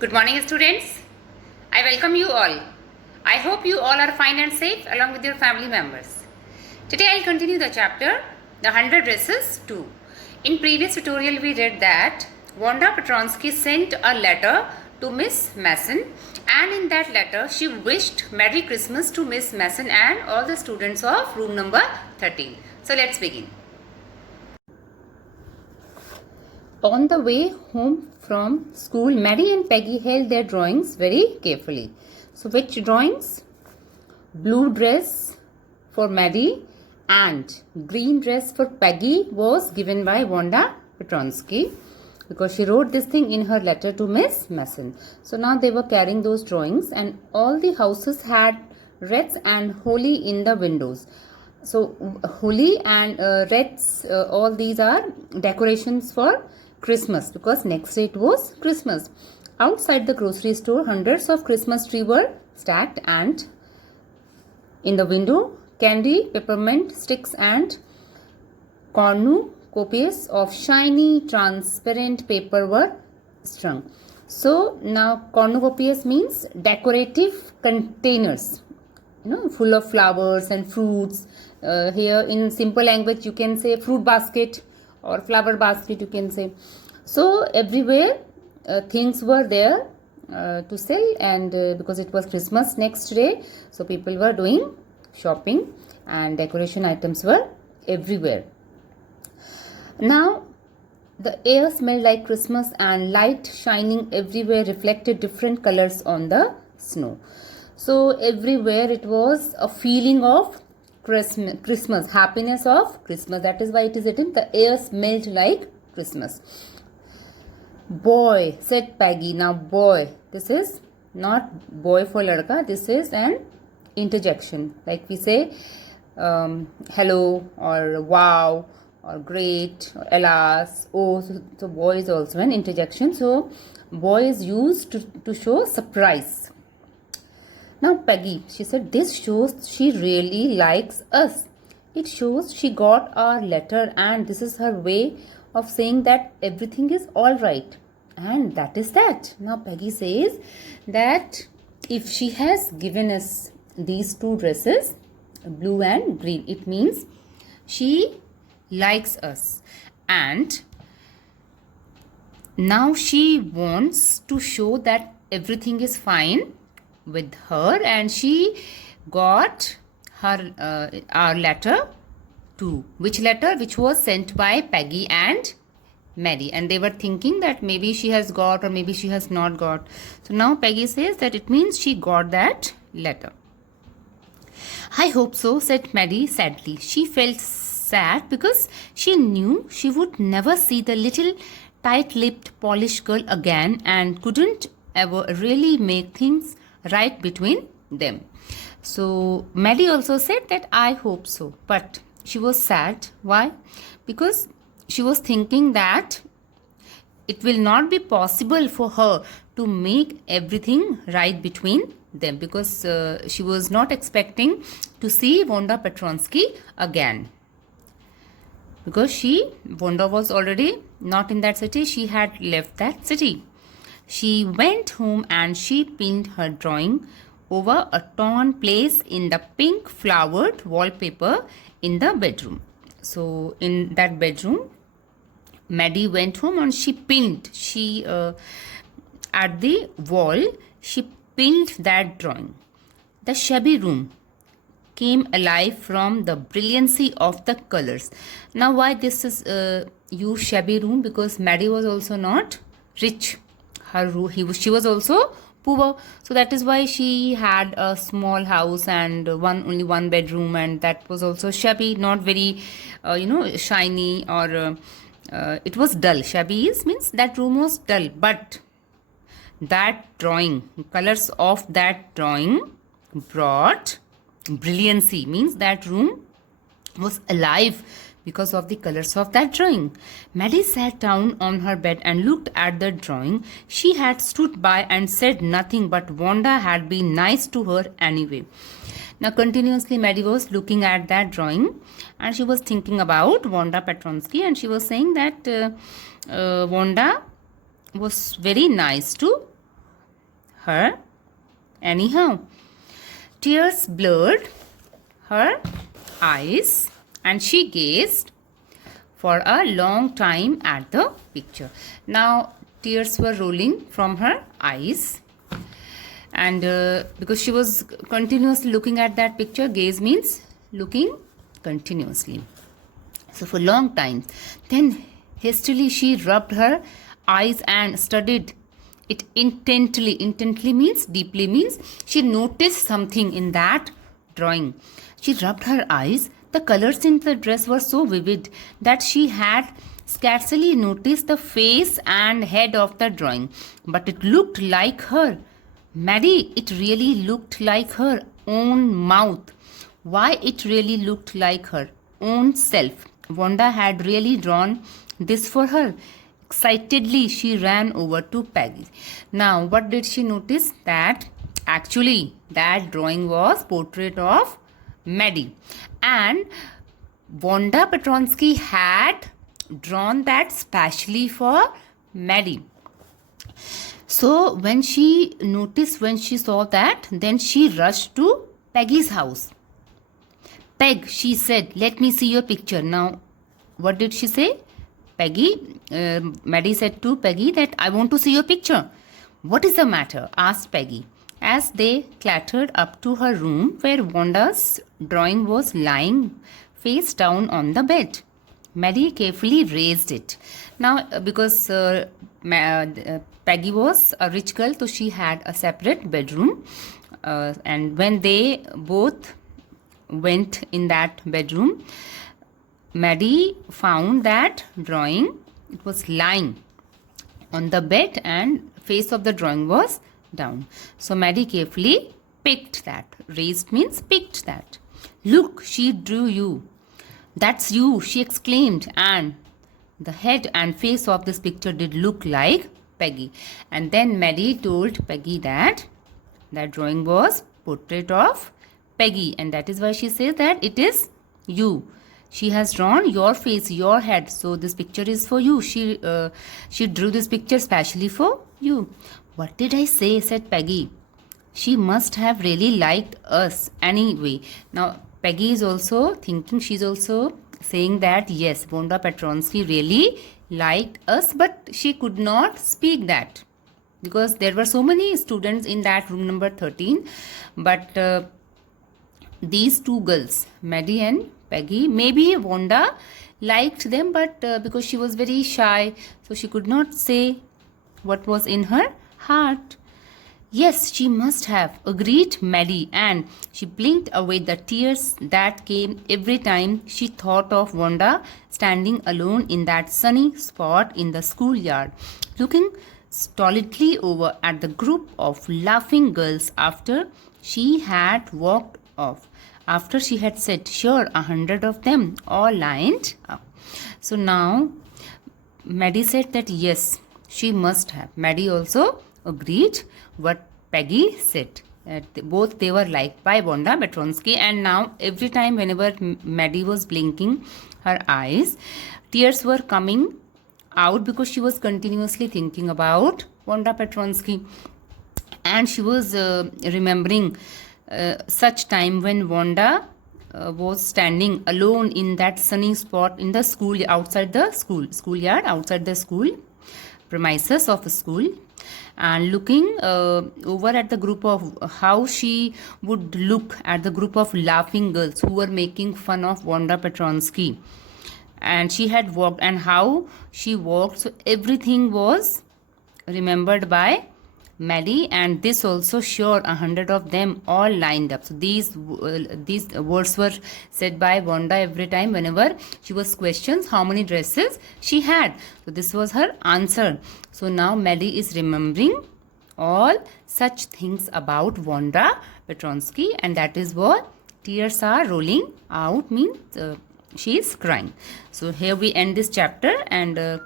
Good morning, students. I welcome you all. I hope you all are fine and safe along with your family members. Today I'll continue the chapter The 100 Dresses 2. In previous tutorial we read that Wanda Petronsky sent a letter to Miss Mason, and in that letter she wished Merry Christmas to Miss Mason and all the students of room number 13. So let's begin. On the way home from school, Maddie and Peggy held their drawings very carefully. So which drawings? Blue dress for Maddie and green dress for Peggy was given by Wanda Petronsky because she wrote this thing in her letter to Miss Mason. So now they were carrying those drawings, and all the houses had wreaths and holly in the windows. So holly and wreaths, all these are decorations for Christmas, because next day it was Christmas. Outside the grocery store, hundreds of Christmas trees were stacked, and in the window, candy, peppermint sticks and cornucopias of shiny transparent paper were strung. So now cornucopias means decorative containers, full of flowers and fruits. Here in simple language you can say fruit basket or flower basket, you can say. So everywhere things were there to sell, and because it was Christmas next day, so people were doing shopping and decoration items were everywhere. Now the air smelled like Christmas, and light shining everywhere reflected different colors on the snow. So everywhere it was a feeling of Christmas, happiness of Christmas. That is why it is written, the air smelled like Christmas. Boy, said Peggy. Now boy, this is not boy for ladka, this is an interjection. Like we say hello or wow or great or alas. Oh, so boy is also an interjection. So boy is used to show surprise. Now Peggy, she said, this shows she really likes us. It shows she got our letter, and this is her way of saying that everything is all right. And that is that. Now Peggy says that if she has given us these two dresses, blue and green, it means she likes us. And now she wants to show that everything is fine with her, and she got her our letter too. Which letter? Which was sent by Peggy and Mary, and they were thinking that maybe she has got or maybe she has not got. So now Peggy says that it means she got that letter. I hope so, said Mary sadly. She felt sad because she knew she would never see the little tight-lipped Polish girl again, and couldn't ever really make things right between them. So Maddie also said that I hope so, but she was sad. Why? Because she was thinking that it will not be possible for her to make everything right between them, because she was not expecting to see Wanda Petronsky again, because Wanda was already not in that city. She had left that city. She went home and she pinned her drawing over a torn place in the pink flowered wallpaper in the bedroom. So in that bedroom, Maddie went home and she pinned, at the wall, she pinned that drawing. The shabby room came alive from the brilliancy of the colors. Now why this is used shabby room? Because Maddie was also not rich. She was also poor, so that is why she had a small house and only one bedroom, and that was also shabby, not very shiny, or it was dull. Shabby means that room was dull, but that drawing, colors of that drawing brought brilliancy, means that room was alive because of the colors of that drawing. Maddie sat down on her bed and looked at the drawing. She had stood by and said nothing, but Wanda had been nice to her anyway. Now continuously Maddie was looking at that drawing, and she was thinking about Wanda Petronsky, and she was saying that Wanda was very nice to her anyhow. Tears blurred her eyes and she gazed for a long time at the picture. Now tears were rolling from her eyes, and because she was continuously looking at that picture, gaze means looking continuously. So for long time, then hastily she rubbed her eyes and studied it intently. Intently means deeply, means she noticed something in that drawing. She rubbed her eyes. The colors in the dress were so vivid that she had scarcely noticed the face and head of the drawing. But it looked like her. Maddie, it really looked like her own mouth. Why it really looked like her own self. Wanda had really drawn this for her. Excitedly, she ran over to Peggy. Now, what did she notice? That actually that drawing was portrait of Maddie. And Wanda Petronsky had drawn that specially for Maddie. So when she noticed, when she saw that, then she rushed to Peggy's house. Peg, she said, let me see your picture. Now, what did she say? Maddie said to Peggy that I want to see your picture. What is the matter? Asked Peggy, as they clattered up to her room where Wanda's drawing was lying face down on the bed. Maddie carefully raised it. Now, because Peggy was a rich girl, so she had a separate bedroom. And when they both went in that bedroom, Maddie found that drawing. It was lying on the bed and face of the drawing was down. So Maddie carefully picked that. Raised means picked that. Look, she drew you. That's you, she exclaimed, and the head and face of this picture did look like Peggy. And then Maddie told Peggy that that drawing was portrait of Peggy, and that is why she says that it is you. She has drawn your face, your head, so this picture is for you. She drew this picture specially for you. What did I say? Said Peggy. She must have really liked us anyway. Now Peggy is also thinking, she's also saying that yes, Wanda Petronsky really liked us, but she could not speak that because there were so many students in that room number 13. But these two girls, Maddie and Peggy, maybe Wanda liked them, but because she was very shy, so she could not say what was in her heart. Yes, she must have, agreed Maddie, and she blinked away the tears that came every time she thought of Wanda standing alone in that sunny spot in the schoolyard, looking stolidly over at the group of laughing girls after she had walked off. After she had said, sure, 100 of them, all lined up. So now, Maddie said that yes, she must have. Maddie also agreed what Peggy said. Both they were liked by Wanda Petronsky, and now every time whenever Maddie was blinking her eyes, tears were coming out because she was continuously thinking about Wanda Petronsky, and she was remembering such time when Wanda was standing alone in that sunny spot in the school, outside the schoolyard, outside the school premises of a school, and looking over at the group of, how she would look at the group of laughing girls who were making fun of Wanda Petronsky, and she had walked, and how she walked. So everything was remembered by Maddie, and this also, sure, 100 of them, all lined up. So these words were said by Wanda every time whenever she was questioned how many dresses she had. So this was her answer. So now Maddie is remembering all such things about Wanda Petronsky, and that is what tears are rolling out means she is crying. So here we end this chapter, and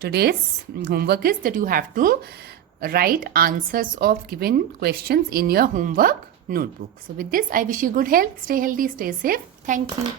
today's homework is that you have to write answers of given questions in your homework notebook. So with this, I wish you good health. Stay healthy, stay safe. Thank you.